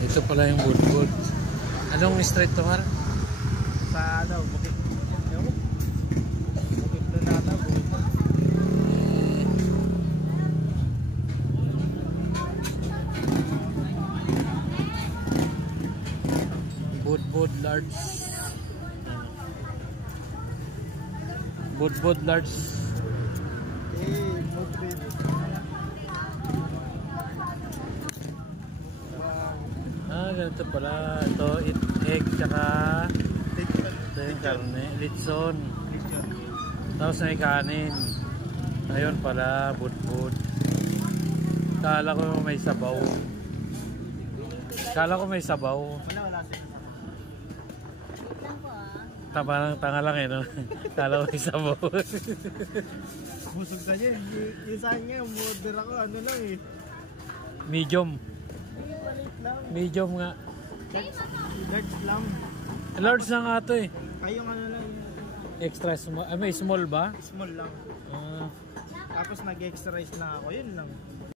Ito pala yung Budbud. Anong street to, Mar? Sa ano, Bukit. Bukit Lunata, Budbud. Budbud Large. Budbud Large. Budbud. Ganito pala. Ito, egg, tsaka ito yung karne. Litson. Tapos may kanin. Ayun pala, Budbud. Kala ko may sabaw. Wala sa'yo. Tanga lang eh, no? Kala ko may sabaw. Busog sa niya. Yung saan niya, umorder ako, ano lang eh. Medium. Palit lang. Medium nga. Large lang. Large na nga ito eh. Ay, yung ano lang. Extra small. May small ba? Small lang. Tapos nag-extra rice lang ako, yun lang.